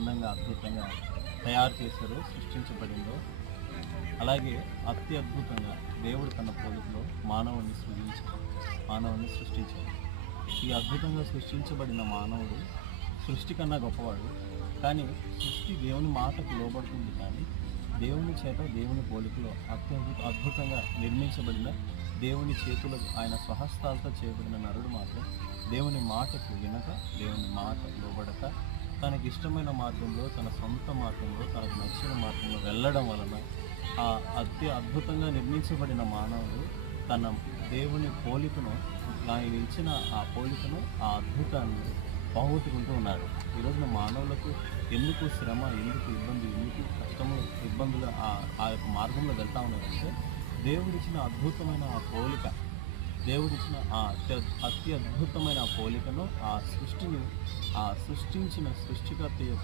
అందంగా అద్భుతంగా తయారు చేశారో, సృష్టించబడిందో, అలాగే అత్యద్భుతంగా దేవుడు తన పోలికలో మానవుని సృష్టించాడు. ఈ అద్భుతంగా సృష్టించబడిన మానవుడు సృష్టి కన్నా గొప్పవాడు. కానీ సృష్టి దేవుని మాటకు లోబడుతుంది, కానీ దేవుని చేత దేవుని పోలికలో అద్భుతంగా నిర్మించబడిన దేవుని చేతులు ఆయన స్వహస్తాలతో చేయబడిన నరుడు మాత్రం దేవుని మాటకు వినక, దేవుని మాట లోబడక, తనకి ఇష్టమైన మార్గంలో, తన సొంత మార్గంలో, తనకు నచ్చిన మార్గంలో వెళ్ళడం వలన ఆ అద్భుతంగా నిర్మించబడిన మానవుడు తన దేవుని పోలికను, ఆయన ఇచ్చిన ఆ పోలికను, ఆ అద్భుతాన్ని పోగొట్టుకుంటూ ఉన్నాడు. ఈరోజున మానవులకు ఎందుకు శ్రమ, ఎందుకు ఇబ్బంది, ఎందుకు కష్టములు, ఇబ్బందులు ఆ యొక్క మార్గంలో వెళ్తా ఉన్నారంటే, దేవుడిచ్చిన అద్భుతమైన ఆ పోలిక, దేవుడిచ్చిన ఆ అత్యద్భుతమైన ఆ పోలికను, ఆ సృష్టిని, ఆ సృష్టించిన సృష్టికర్త యొక్క